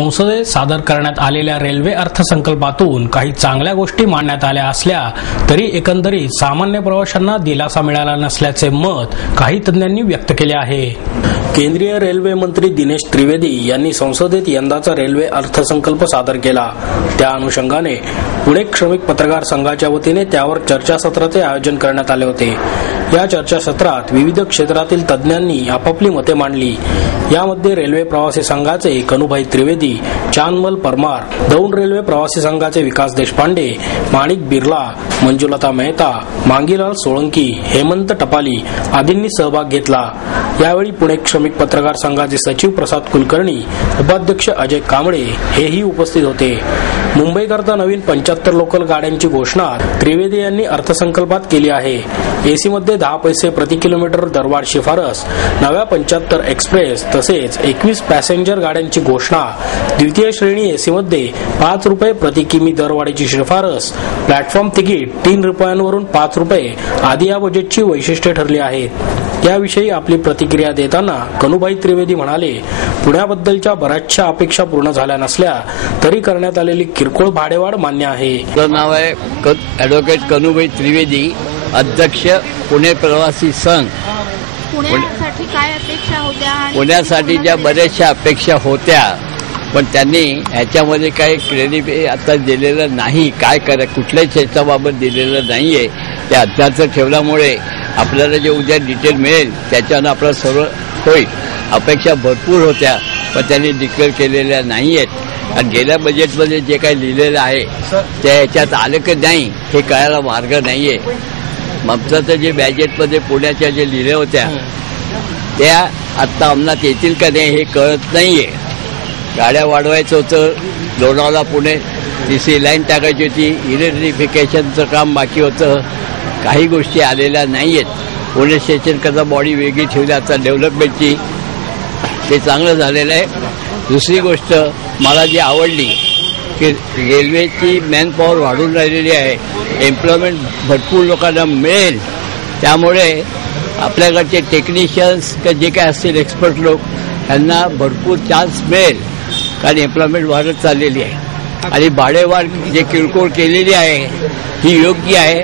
संसदेत सादर करण्यात आलेल्या रेल्वे अर्थसंकल्पातून काही चांगल्या गोष्टी मांडण्यात आल्या असल्या तरी एकंदरीत सामान्य प्रवाशांना दिलासा मिळाला नसल्याचे मत काही तज्ञांनी व्यक्त केले आहे। केंद्रीय रेल्वे मंत्री दिनेश त्रिवेदी यांनी संसदेत यंदाचा रेल्वे अर्थसंकल्प सादर केला। त्या अनुषंगाने पुणे श्रमिक पत्रकार संघाच्या वतीने त्यावर चर्चासत्राचे आयोजन करण्यात आले होते। या चर्चासत्रात विविध क्षेत्रातील तज्ञांनी आपापली मते मांडली। यामध्ये रेल्वे प्रवासी संघाचे कनुभाई त्रिवेदी, चांदमल परमार, दौंड रेल्वे प्रवासी संघाचे विकास देशपांडे, माणिक बिर्ला, मंजुलता मेहता, मांगीलाल सोळंकी, हेमंत टपाली आदींनी सहभाग घेतला। यावेळी पुणे श्रमिक पत्रकार संघाचे सचिव प्रसाद कुलकर्णी, उपाध्यक्ष अजय कांबळे हेही उपस्थित होते। मुंबईकरता नवीन 75 लोकल गाड्यांची घोषणा त्रिवेदी यांनी अर्थसंकल्पात केली आहे। एसी मध्ये 10 पैसे प्रति किलोमीटर दरवाढ शिफारस, नव्या 75 एक्सप्रेस तसेच 21 पॅसेंजर गाड्यांची घोषणा, द्वितीय श्रेणी एसी मध्ये 5 रुपये प्रति किमी दरवाढीची शिफारस, प्लॅटफॉर्म तिकीट 3 रुपयांवरून 5 रुपये आदी या बजेटची वैशिष्ट्ये ठरली आहेत। याविषयी आपली प्रतिक्रिया देताना कनुभाई त्रिवेदी म्हणाले, पुण्याबद्दलच्या बऱ्याचशा अपेक्षा पूर्ण झाल्या नसल्या तरी करण्यात आलेली किरकोळ भाडेवाढ मान्य आहे। माझं नाव आहे ॲडव्होकेट कनुभाई त्रिवेदी, अध्यक्ष पुणे प्रवासी संघ। पुण्यासाठी काय अपेक्षा होत्या? पुण्यासाठी ज्या बऱ्याचशा अपेक्षा होत्या पण त्यांनी ह्याच्यामध्ये काही क्रेडिट आता दिलेलं नाही, काय करा कुठल्याच ह्याच्याबाबत दिलेलं नाहीये। त्या अध्याचं ठेवल्यामुळे आपल्याला जे उद्या डिटेल मिळेल त्याच्यानं आपलं सर्व होईल। अपेक्षा भरपूर होत्या पण त्यांनी डिक्लेअर केलेल्या नाहीयेत आणि गेल्या बजेटमध्ये जे काही लिहिलेलं आहे त्या ह्याच्यात आलं की नाही हे कळायला मार्ग नाहीये। ममताचं जे बजेटमध्ये पुण्याच्या जे लिहिल्या होत्या त्या आत्ता अंमलात येतील का नाही हे कळत नाहीये। गाड्या वाढवायचं होतं, लोणावळा पुणे तिसरी लाईन टाकायची होती, इलेक्ट्रिफिकेशनचं काम बाकी होतं, काही गोष्टी आलेल्या नाहीयेत। पुणे स्टेशन करता बॉडी वेगळी ठेवली आता डेव्हलपमेंटची, ते चांगलं झालेलं आहे। दुसरी गोष्ट मला जी आवडली की रेल्वेची मॅनपॉवर वाढून राहिलेली आहे, एम्प्लॉयमेंट भरपूर लोकांना मिळेल, त्यामुळे आपल्याकडचे टेक्निशियन्स जे काय असतील एक्सपर्ट लोक यांना भरपूर चान्स मिळेल कारण एम्प्लॉयमेंट वाढत चाललेली आहे। आणि भाडेवाढ जे किरकोळ केलेली आहे ही योग्य आहे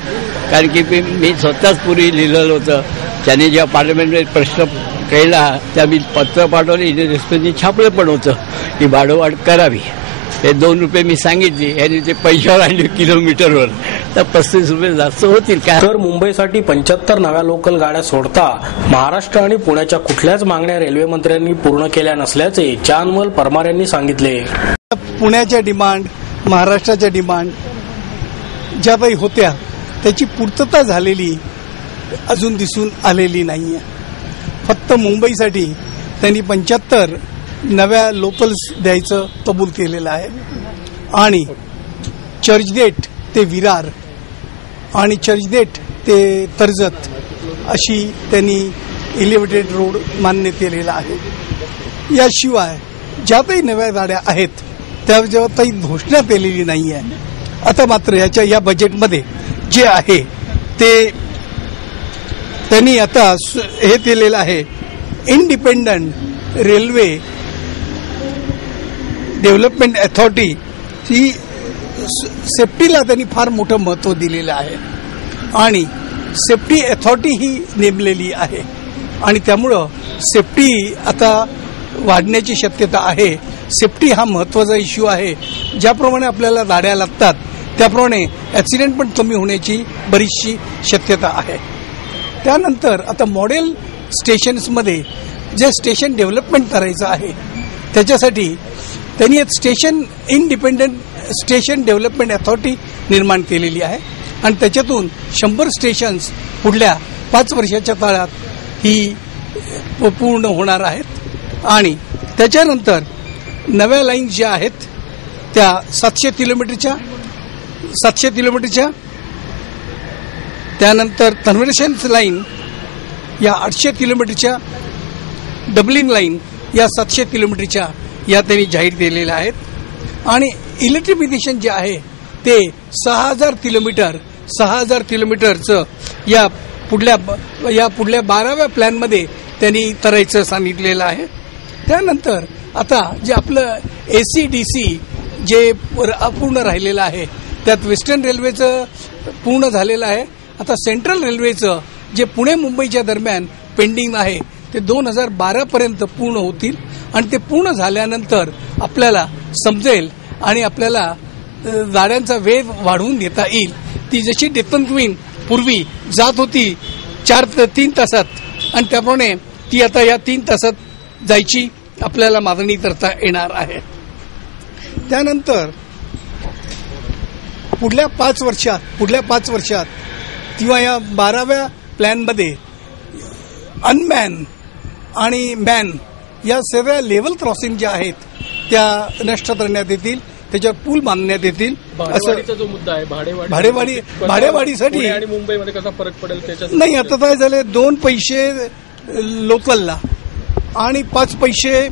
कारण की मी स्वतःच पूर्वी लिहिलेलं होतं। त्याने जेव्हा पार्लमेंटमध्ये प्रश्न केला त्या मी पत्र पाठवलं, इंडियन एक्सप्रेसने छापलं पण होतं की भाडेवाढ करावी। हे 2 रुपये मी सांगितली यांनी ते पैशावर आणले किलोमीटरवर, तर 35 रुपये जास्त होतील का? तर मुंबईसाठी 75 नव्या लोकल गाड्या सोडता महाराष्ट्र आणि पुण्याच्या कुठल्याच मागण्या रेल्वे मंत्र्यांनी पूर्ण केल्या नसल्याचे चांदमल परमार यांनी सांगितले। पुण्याच्या डिमांड, महाराष्ट्राच्या डिमांड ज्या काही होत्या त्याची पूर्तता झालेली अजून दिसून आलेली नाहीये। फक्त मुंबईसाठी त्यांनी 75 नव्या लोकल्स द्यायचं कबूल केलेलं आहे आणि चर्चगेट ते विरार आणि चर्चगेट ते कर्जत अशी त्यांनी एलिव्हेटेड रोड मान्य केलेला आहे। याशिवाय ज्या काही नव्या गाड्या आहेत त्यावर काही घोषणा केलेली नाही आहे। आता मात्र या बजेटमध्ये जे आहे ते त्यांनी आता हे केलेलं आहे, इंडिपेंडंट रेल्वे डेव्हलपमेंट अथॉरिटी ही सेफ्टीला त्यांनी फार मोठं महत्त्व दिलेलं आहे आणि सेफ्टी अथॉरिटी ही नेमलेली आहे आणि त्यामुळं सेफ्टी आता वाढण्याची शक्यता आहे। सेफ्टी हा महत्त्वाचा इश्यू आहे। ज्याप्रमाणे आपल्याला गाड्या लागतात त्याप्रमाणे ॲक्सिडेंट पण कमी होण्याची बरीचशी शक्यता आहे। त्यानंतर आता मॉडेल स्टेशन्समध्ये जे स्टेशन डेव्हलपमेंट करायचं आहे त्याच्यासाठी त्यांनी एक station independent station development authority निर्माण केलेली आहे आणि त्याच्यातून 100 स्टेशन्स पुढल्या 5 वर्षाच्या काळात ही पूर्ण होणार आहेत आणि त्याच्यानंतर नव्या लाईन्स ज्या आहेत त्या 700 किलोमीटरच्या त्यानंतर कन्व्हर्शन लाईन या 800 किलोमीटरच्या, डबलिंग लाईन या 700 किलोमीटरच्या या त्यांनी जाहीर केलेल्या आहेत आणि इलेक्ट्रिफिकेशन जे आहे ते 6000 किलोमीटरचं या पुढल्या 12व्या प्लॅनमध्ये त्यांनी करायचं सांगितलेलं आहे। त्यानंतर आता जे आपलं ACDC जे अपूर्ण राहिलेलं आहे, त्यात वेस्टर्न रेल्वेचं पूर्ण झालेलं आहे. आता सेंट्रल रेल्वेचं जे पुणे मुंबईच्या दरम्यान पेंडिंग आहे ते 2012 पर्यंत पूर्ण होतील आणि ते पूर्ण झाल्यानंतर आपल्याला समजेल आणि आपल्याला गाड्यांचा वेग वाढवून घेता येईल. ती जशी डेक्कन क्वीन पूर्वी जात होती 3 तासात आणि त्याप्रमाणे ती आता या 3 तासात जायची आपल्याला मागणी करता येणार आहे. त्यानंतर पुढल्या 5 वर्षात किंवा या 12व्या प्लॅनमध्ये अनमॅन आणि मॅन या सगळ्या लेव्हल क्रॉसिंग ज्या आहेत त्या नष्ट करण्यात येतील, त्याच्यावर पूल बांधण्यात येतील. भाडेवाढीचा जो मुद्दा आहे, भाडेवाढीसाठी आणि मुंबईमध्ये कसा फरक पडेल त्याच्या नाही. आता काय झालंय, 2 पैसे लोकलला आणि 5 पैसे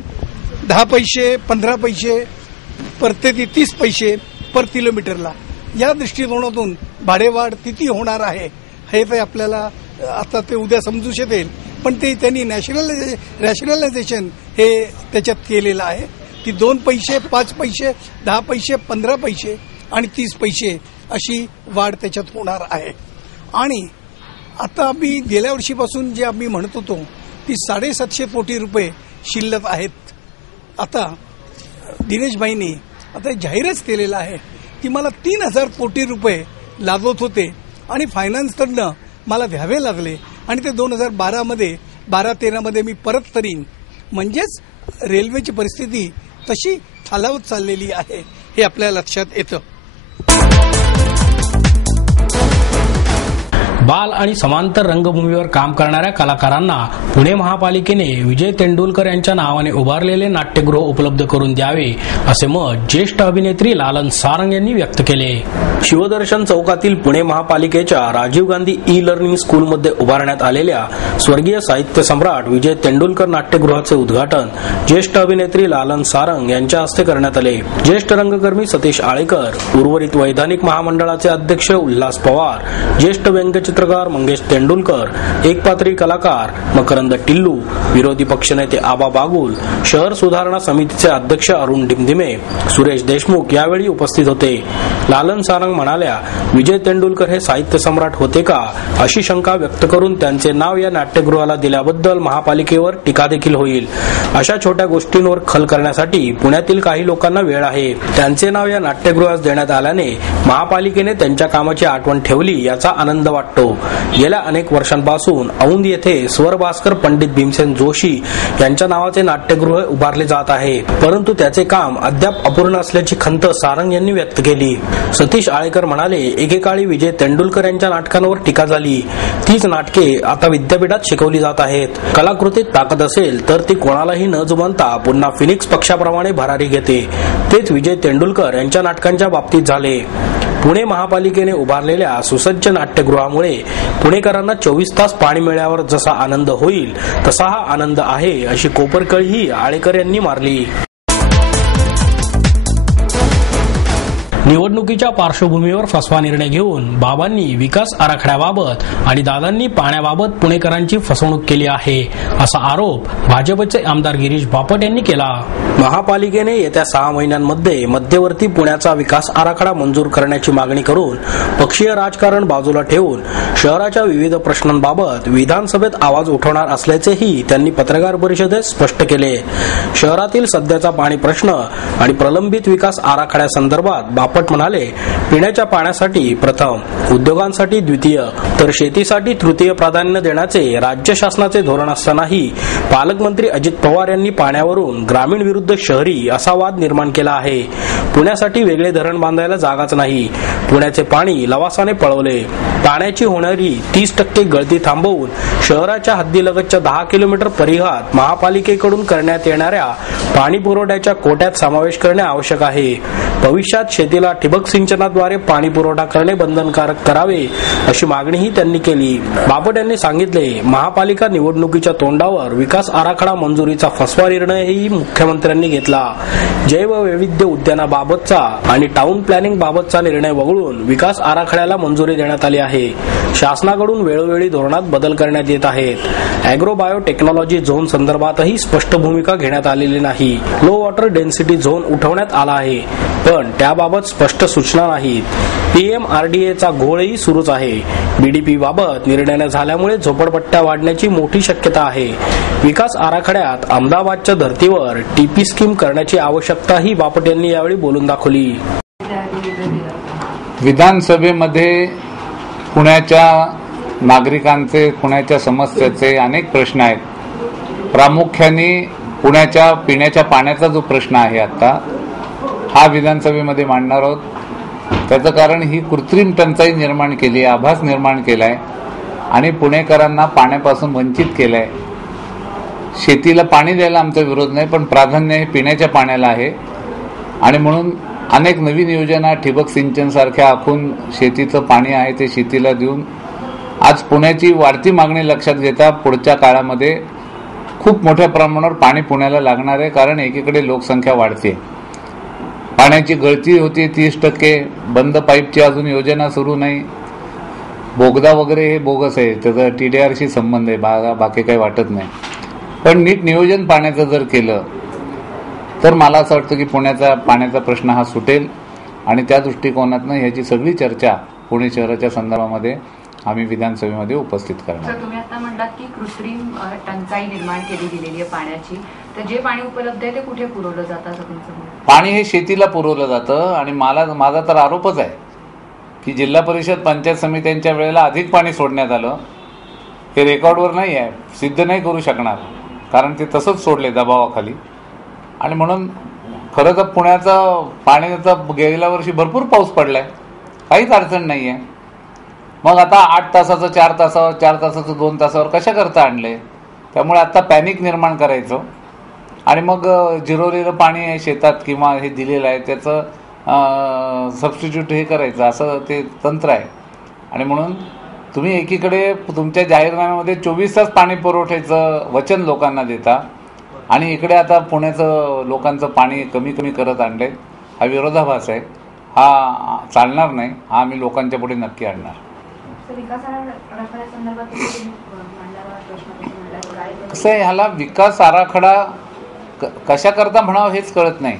10 पैसे 15 पैसे प्रत्येकी 30 पैसे पर किलोमीटरला, या दृष्टिकोनातून भाडेवाढ किती होणार आहे हे तर आपल्याला आता ते उद्या समजू शकेल. पण ते त्यांनी रॅशनलायझेशन हे त्याच्यात केलेलं आहे. ती 2 पैसे 5 पैसे 10 पैसे 15 पैसे आणि 30 पैसे अशी वाढ त्याच्यात होणार आहे. आणि आता आम्ही गेल्या वर्षीपासून जे आम्ही म्हणत होतो ती 750 कोटी रुपये शिल्लक आहेत. आता दिनेश भाईंनी आता जाहीरच केलेलं आहे की मला 3000 कोटी रुपये लागत होते आणि फायनान्सकडनं मला घ्यावे लागले आणि ते 2012-13 मी परत करीन. म्हणजेच रेल्वेची परिस्थिती तशी खालावत चाललेली आहे हे आपल्या लक्षात येतं. बाल आणि समांतर रंगभूमीवर काम करणाऱ्या कलाकारांना पुणे महापालिकेने विजय तेंडुलकर यांच्या नावाने उभारलेले नाट्यगृह उपलब्ध करून द्यावे असे मत ज्येष्ठ अभिनेत्री लालन सारंग यांनी व्यक्त केले. शिवदर्शन चौकातील पुणे महापालिकेच्या राजीव गांधी ई-लर्निंग स्कूलमध्ये उभारण्यात आलेल्या स्वर्गीय साहित्य सम्राट विजय तेंडुलकर नाट्यगृहाचे उद्घाटन ज्येष्ठ अभिनेत्री लालन सारंग यांच्या हस्ते करण्यात आले. ज्येष्ठ रंगकर्मी सतीश आळेकर, उर्वरित वैधानिक महामंडळाचे अध्यक्ष उल्हास पवार, ज्येष्ठ व्यंगचित्रकार मंगेश तेंडुलकर, एकपात्री कलाकार मकरंद टिल्लू, विरोधी पक्षनेते आबा बागुल, शहर सुधारणा समितीचे अध्यक्ष अरुण डिमडिमे, सुरेश देशमुख यावेळी उपस्थित होते. लालन सारंग म्हणाल्या, विजय तेंडुलकर हे साहित्य सम्राट होते का अशी शंका व्यक्त करून त्यांचे नाव या नाट्यगृहाला दिल्याबद्दल महापालिकेवर टीका देखील होईल. अशा छोट्या गोष्टींवर खल करण्यासाठी पुण्यातील काही लोकांना वेळ आहे. त्यांचे नाव या नाट्यगृहास देण्यात आल्याने महापालिकेने त्यांच्या कामाची आठवण ठेवली याचा आनंद वाटतो. गेल्या अनेक वर्षांपासून औंध येथे स्वर भास्कर पंडित भीमसेन जोशी यांच्या नावाचे नाट्यगृह उभारले जात आहे, परंतु त्याचे काम अद्याप अपूर्ण असल्याची खंत सारंग यांनी व्यक्त केली. सतीश आळेकर म्हणाले, एकेकाळी विजय तेंडुलकर यांच्या नाटकांवर टीका झाली. तीच नाटके आता विद्यापीठात शिकवली जात आहेत. कलाकृतीत ताकद असेल तर ती कोणालाही न जुमानता पुन्हा फिनिक्स पक्षाप्रमाणे भरारी घेते. तेच विजय तेंडुलकर यांच्या नाटकांच्या बाबतीत झाले. पुणे महापालिकेने उभारलेल्या सुसज्ज नाट्यगृहामुळे पुणेकरांना 24 तास पाणी मिळाल्यावर जसा आनंद होईल तसा हा आनंद आहे अशी कोपरकळही आळेकर यांनी मारली. निवडणुकीच्या पार्श्वभूमीवर फसवा निर्णय घेऊन बाबांनी विकास आराखड्याबाबत आणि दादांनी पाण्याबाबत पुणेकरांची फसवणूक केली आहे असा आरोप भाजपचे आमदार गिरीश बापट यांनी केला. महापालिकेने येत्या 6 महिन्यांमध्ये मध्यवर्ती पुण्याचा विकास आराखडा मंजूर करण्याची मागणी करून पक्षीय राजकारण बाजूला ठेवून शहराच्या विविध प्रश्नांबाबत विधानसभेत आवाज उठवणार असल्याचेही त्यांनी पत्रकार परिषदेत स्पष्ट केले. शहरातील सध्याचा पाणी प्रश्न आणि प्रलंबित विकास आराखड्यासंदर्भात बापट म्हणाले, पिण्याच्या पाण्यासाठी प्रथम, उद्योगांसाठी द्वितीय तर शेतीसाठी तृतीय प्राधान्य देण्याचे राज्य शासनाचे धोरण असतानाही पालकमंत्री अजित पवार यांनी पाण्यावरून ग्रामीण विरुद्ध शहरी असा वाद निर्माण केला आहे. पुण्यासाठी वेगळे धरण बांधायला जागाच नाही. पुण्याचे पाणी लवासाने पळवले. पाण्याची होणारी 30% गळती थांबवून शहराच्या हद्दीलगतच्या 10 किलोमीटर परिघात महापालिकेकडून करण्यात येणाऱ्या पाणी पुरवठ्याच्या कोट्यात समावेश करणे आवश्यक आहे. भविष्यात शेतीला शाळेला ठिबक सिंचनाद्वारे पाणी पुरवठा करणे बंधनकारक करावे अशी मागणीही त्यांनी केली. बापट यांनी सांगितले, महापालिका निवडणुकीच्या तोंडावर विकास आराखडा मंजुरीचा फसवा निर्णयही मुख्यमंत्र्यांनी घेतला. जैववैविध्य उद्यानाबाबतचा आणि टाउन प्लॅनिंग बाबतचा निर्णय वगळून विकास आराखड्याला मंजुरी देण्यात आली आहे. शासनाकडून वेळोवेळी धोरणात बदल करण्यात येत आहेत. अॅग्रो बायो टेक्नॉलॉजी झोन संदर्भातही स्पष्ट भूमिका घेण्यात आलेली नाही. लो वॉटर डेन्सिटी झोन उठवण्यात आला आहे, पण त्याबाबत स्पष्ट सूचना नाहीत. PMRDAचा घोळही सुरूच आहे. BDP बाबत निर्णय न झाल्यामुळे झोपडपट्ट्या वाढण्याची मोठी शक्यता आहे. विकास आराखड्यात अहमदाबादच्या धर्तीवर TP स्कीम करण्याची आवश्यकताही बापट यांनी यावेळी बोलून दाखवली. विधानसभेमध्ये पुण्याच्या नागरिकांचे, पुण्याच्या समस्येचे अनेक प्रश्न आहेत. प्रामुख्याने पुण्याच्या पिण्याच्या पाण्याचा जो प्रश्न आहे आता हा विधानसभेमध्ये मांडणार आहोत. त्याचं कारण ही कृत्रिम टंचाई निर्माण केली आहे, आभास निर्माण केलाय आणि पुणेकरांना पाण्यापासून वंचित केलंय. शेतीला पाणी द्यायला आमचा विरोध नाही, पण प्राधान्य हे पिण्याच्या पाण्याला आहे आणि म्हणून अनेक नवीन योजना ठिबक सिंचन सारख्या आखून शेतीचं पाणी आहे ते शेतीला देऊन आज पुण्याची वाढती मागणी लक्षात घेता पुढच्या काळामध्ये खूप मोठ्या प्रमाणावर पाणी पुण्याला लागणार आहे. कारण एकीकडे लोकसंख्या वाढते, पाण्याची गळती होती 30%, बंद पाईपची अजून योजना सुरू नाही, बोगदा वगैरे हे बोगस आहे, त्याचा TDRशी संबंध आहे, बाकी काही वाटत नाही. पण नीट नियोजन पाण्याचं जर केलं तर मला असं वाटतं की पुण्याचा पाण्याचा प्रश्न हा सुटेल आणि त्या दृष्टिकोनातनं ह्याची सगळी चर्चा पुणे शहराच्या संदर्भामध्ये आम्ही विधानसभेमध्ये उपस्थित करणार. तुम्ही आता म्हणलात की कृत्रिम टंचाई निर्माण केली गेलेली आहे पाण्याची, तर जे पाणी उपलब्ध आहे ते कुठे पुरवलं जातं असं तुमचं म्हणणं? पाणी हे शेतीला पुरवलं जातं आणि माझा तर आरोपच आहे की जिल्हा परिषद पंचायत समित्यांच्या वेळेला अधिक पाणी सोडण्यात आलं. हे रेकॉर्डवर नाही आहे, सिद्ध नाही करू शकणार कारण ते तसंच सोडले दबावाखाली. आणि म्हणून खरं तर पुण्याचं पाण्याचा गेल्या वर्षी भरपूर पाऊस पडलाय, काहीच अडचण नाही आहे. मग आता 8 तासाचं 4 तासावर, 4 तासाचं 2 तासावर कशा करता आणले? त्यामुळे आता पॅनिक निर्माण करायचं आणि मग जिरवलेलं पाणी आहे शेतात किंवा हे दिलेलं आहे त्याचं सबस्टिट्यूट हे करायचं, असं ते तंत्र आहे. आणि म्हणून तुम्ही एकीकडे तुमच्या जाहीरनाम्यामध्ये 24 तास पाणी पुरवठ्याचं वचन लोकांना देता आणि इकडे आता पुण्याचं लोकांचं पाणी कमी कमी करत आणलंय. हा विरोधाभास आहे, हा चालणार नाही, हा आम्ही लोकांच्या पुढे नक्की आणणार. कसं आहे, ह्याला विकास आराखडा कशा करता म्हणावं हेच कळत नाही.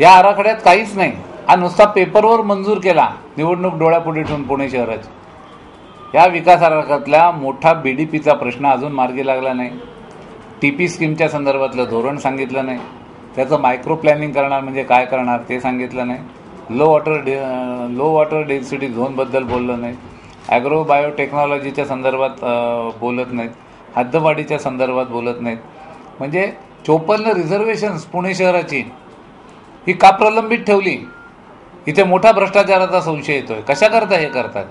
या आराखड्यात काहीच नाही, हा नुसता पेपरवर मंजूर केला निवडणूक डोळ्यापुढे ठेवून पुणे शहराची. या विकास आराखड्यातला मोठा BDPचा प्रश्न अजून मार्गी लागला नाही. TP स्कीमच्या संदर्भातलं धोरण सांगितलं नाही, त्याचं मायक्रो प्लॅनिंग करणार म्हणजे काय करणार ते सांगितलं नाही. लो वॉटर डेन्सिटी झोनबद्दल बोललं नाही, ॲग्रो बायो टेक्नॉलॉजीच्या संदर्भात बोलत नाहीत, हद्दवाढीच्या संदर्भात बोलत नाहीत. म्हणजे 54 रिझर्वेशन्स पुणे शहराची ही का प्रलंबित ठेवली? इथे मोठा भ्रष्टाचाराचा संशय येतोय. कशा करता हे करतात?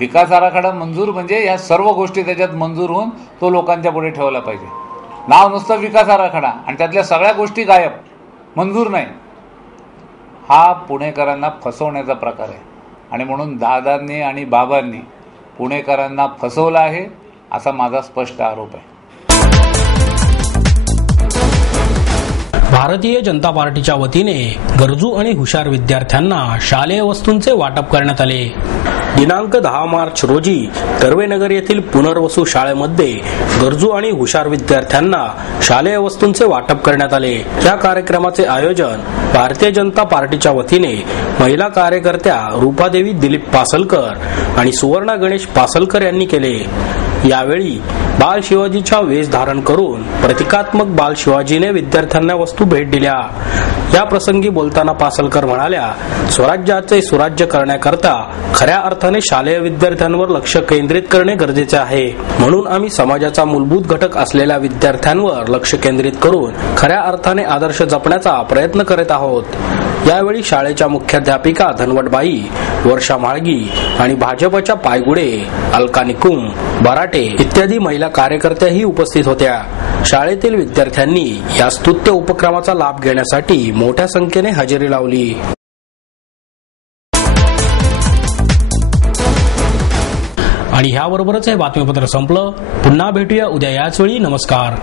विकास आराखडा मंजूर म्हणजे या सर्व गोष्टी त्याच्यात मंजूर होऊन तो लोकांच्या पुढे ठेवला पाहिजे. नाव नुसतं विकास आराखडा आणि त्यातल्या सगळ्या गोष्टी गायब, मंजूर नाही. हा पुणेकरांना फसवण्याचा प्रकार आहे आणि म्हणून दादांनी आणि बाबांनी पुणेकरांना फसवलं आहे असा माझा स्पष्ट आरोप आहे. भारतीय जनता पार्टीच्या वतीने गरजू आणि हुशार विद्यार्थ्यांना शालेय वस्तूंचे वाटप करण्यात आले. दिनांक 10 मार्च रोजी कर्वेनगर येथील पुनर्वसू शाळेमध्ये गरजू आणि हुशार विद्यार्थ्यांना शालेय वस्तूंचे वाटप करण्यात आले. या कार्यक्रमाचे आयोजन भारतीय जनता पार्टीच्या वतीने महिला कार्यकर्त्या रूपादेवी दिलीप पासलकर आणि सुवर्णा गणेश पासलकर यांनी केले. यावेळी बाल शिवाजीचा वेश धारण करून प्रतिकात्मक बाल शिवाजीने विद्यार्थ्यांना वस्तू भेट दिल्या. या प्रसंगी बोलताना पासलकर म्हणाल्या, स्वराज्याचे सुराज्य करण्याकरता खऱ्या अर्थाने शालेय विद्यार्थ्यांवर लक्ष केंद्रित करणे गरजेचे आहे. म्हणून आम्ही समाजाचा मूलभूत घटक असलेल्या विद्यार्थ्यांवर लक्ष केंद्रित करून खऱ्या अर्थाने आदर्श जपण्याचा प्रयत्न करत आहोत. यावेळी शाळेच्या मुख्याध्यापिका धनवटबाई, वर्षा माळगी आणि भाजपच्या पायगुडे, अलका निकुम, बराटे इत्यादी महिला कार्यकर्त्याही उपस्थित होत्या. शाळेतील विद्यार्थ्यांनी या स्तुत्य उपक्रमाचा लाभ घेण्यासाठी मोठ्या संख्येने हजेरी लावली. आणि ह्याबरोबरच हे बातमीपत्र संपलं. पुन्हा भेटूया उद्या याच वेळी. नमस्कार.